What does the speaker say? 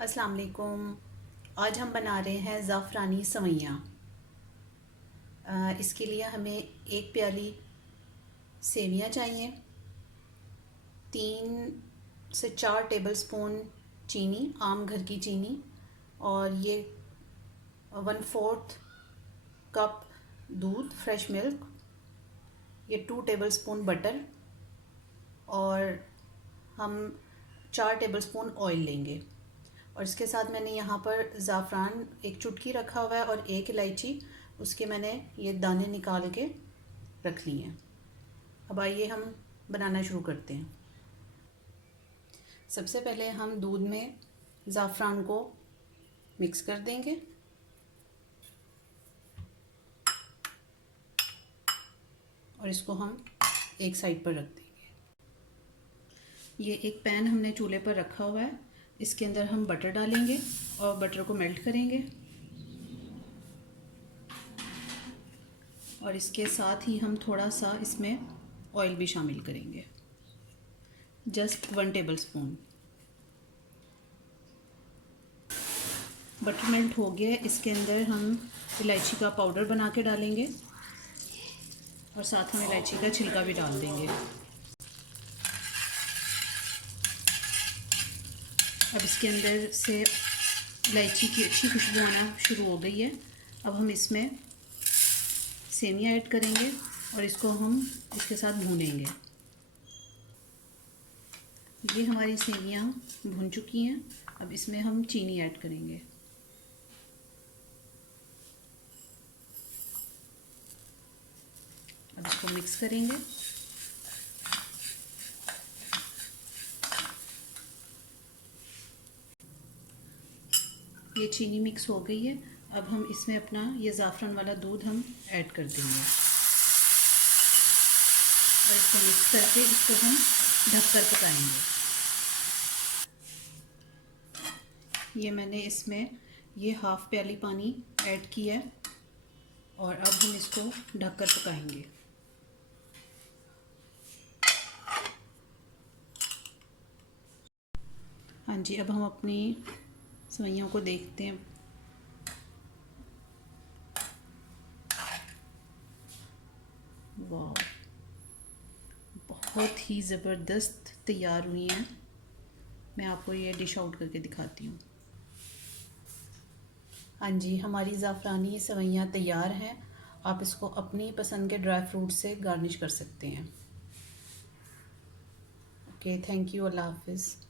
अस्सलाम वालेकुम। आज हम बना रहे हैं ज़ाफ़रानी सवैयाँ। इसके लिए हमें एक प्याली सेवियाँ चाहिए, 3 से 4 टेबलस्पून चीनी, आम घर की चीनी, और ये 1/4 कप दूध फ्रेश मिल्क, ये 2 टेबलस्पून बटर, और हम 4 टेबलस्पून ऑयल लेंगे। और इसके साथ मैंने यहाँ पर ज़ाफ़रान एक चुटकी रखा हुआ है और एक इलायची, उसके मैंने ये दाने निकाल के रख लिए हैं। अब आइए हम बनाना शुरू करते हैं। सबसे पहले हम दूध में ज़ाफ़रान को मिक्स कर देंगे और इसको हम एक साइड पर रख देंगे। ये एक पैन हमने चूल्हे पर रखा हुआ है, इसके अंदर हम बटर डालेंगे और बटर को मेल्ट करेंगे, और इसके साथ ही हम थोड़ा सा इसमें ऑयल भी शामिल करेंगे, जस्ट 1 टेबलस्पून। बटर मेल्ट हो गया है, इसके अंदर हम इलायची का पाउडर बना के डालेंगे और साथ हम इलायची का छिलका भी डाल देंगे। अब इसके अंदर से इलायची की अच्छी खुशबू आना शुरू हो गई है। अब हम इसमें सेवियाँ ऐड करेंगे और इसको हम इसके साथ भूनेंगे। ये हमारी सेवियाँ भून चुकी हैं। अब इसमें हम चीनी ऐड करेंगे। अब इसको मिक्स करेंगे। ये चीनी मिक्स हो गई है। अब हम इसमें अपना ये ज़ाफ़रान वाला दूध हम ऐड कर देंगे और इसको मिक्स करके इसको हम ढककर पकाएंगे। ये मैंने इसमें ये हाफ़ प्याली पानी ऐड किया है और अब हम इसको ढककर पकाएंगे। हाँ जी, अब हम अपनी सवैयों को देखते हैं। वाह, बहुत ही ज़बरदस्त तैयार हुई हैं। मैं आपको ये डिश आउट करके दिखाती हूँ। हाँ जी, हमारी ज़ाफ़रानी सवैयाँ तैयार हैं। आप इसको अपनी पसंद के ड्राई फ्रूट से गार्निश कर सकते हैं। Okay, thank you. अल्लाह हाफ़िज़।